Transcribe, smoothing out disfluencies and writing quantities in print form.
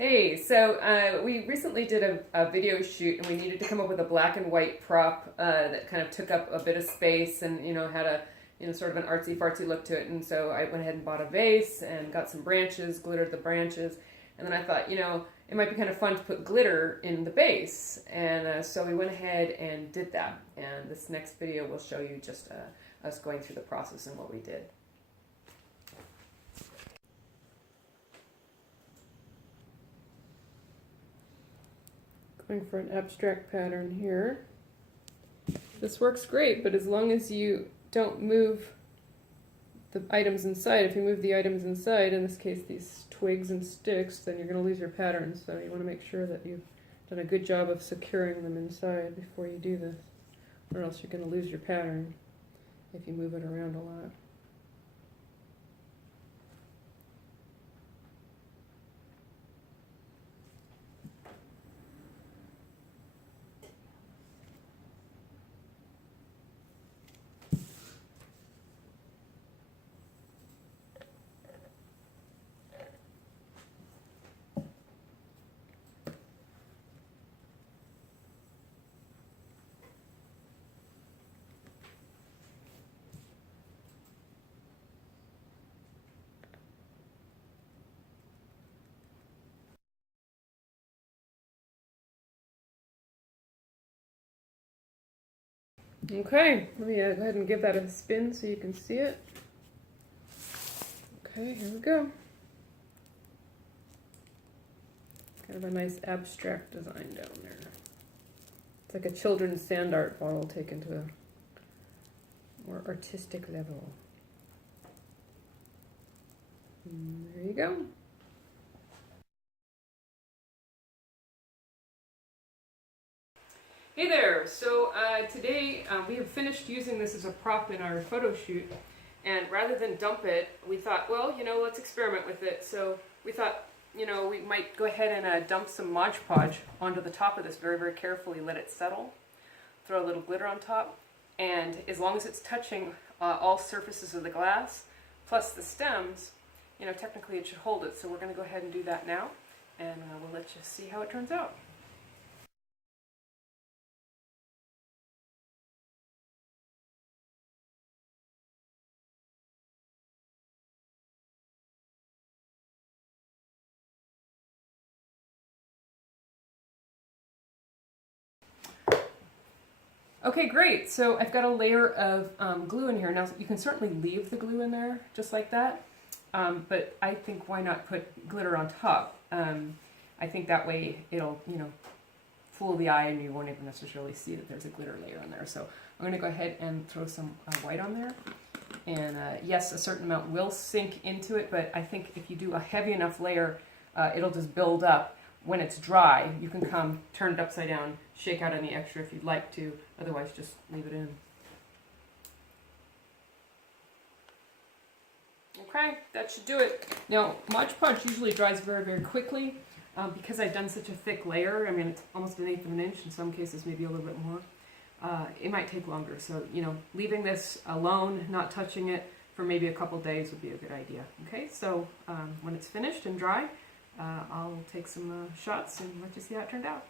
Hey, so we recently did a video shoot and we needed to come up with a black and white prop that kind of took up a bit of space and, had a, sort of an artsy fartsy look to it. And so I went ahead and bought a vase and got some branches, glittered the branches. And then I thought, it might be kind of fun to put glitter in the base. And so we went ahead and did that. And this next video will show you just us going through the process and what we did. Going for an abstract pattern here. This works great, but as long as you don't move the items inside, if you move the items inside, in this case these twigs and sticks, then you're going to lose your pattern. So you want to make sure that you've done a good job of securing them inside before you do this, or else you're going to lose your pattern if you move it around a lot. Okay, let me go ahead and give that a spin so you can see it. Okay, here we go. Kind of a nice abstract design down there. It's like a children's sand art bottle taken to a more artistic level. And there you go. Hey there! So today we have finished using this as a prop in our photo shoot, and rather than dump it, we thought, well, let's experiment with it. So we thought, we might go ahead and dump some Mod Podge onto the top of this very, very carefully, let it settle, throw a little glitter on top, and as long as it's touching all surfaces of the glass, plus the stems, technically it should hold it. So we're going to go ahead and do that now, and we'll let you see how it turns out. Okay, great. So I've got a layer of glue in here. Now you can certainly leave the glue in there just like that, but I think why not put glitter on top? I think that way it'll, fool the eye and you won't even necessarily see that there's a glitter layer in there. So I'm going to go ahead and throw some white on there. And yes, a certain amount will sink into it, but I think if you do a heavy enough layer, it'll just build up. When it's dry, you can come, turn it upside down, shake out any extra if you'd like to, otherwise just leave it in. Okay, that should do it. Now, Mod Podge usually dries very, very quickly. Because I've done such a thick layer, I mean, it's almost 1/8 of an inch, in some cases maybe a little bit more, it might take longer. So, leaving this alone, not touching it for maybe a couple days would be a good idea. Okay, so when it's finished and dry, I'll take some shots and let you see how it turned out.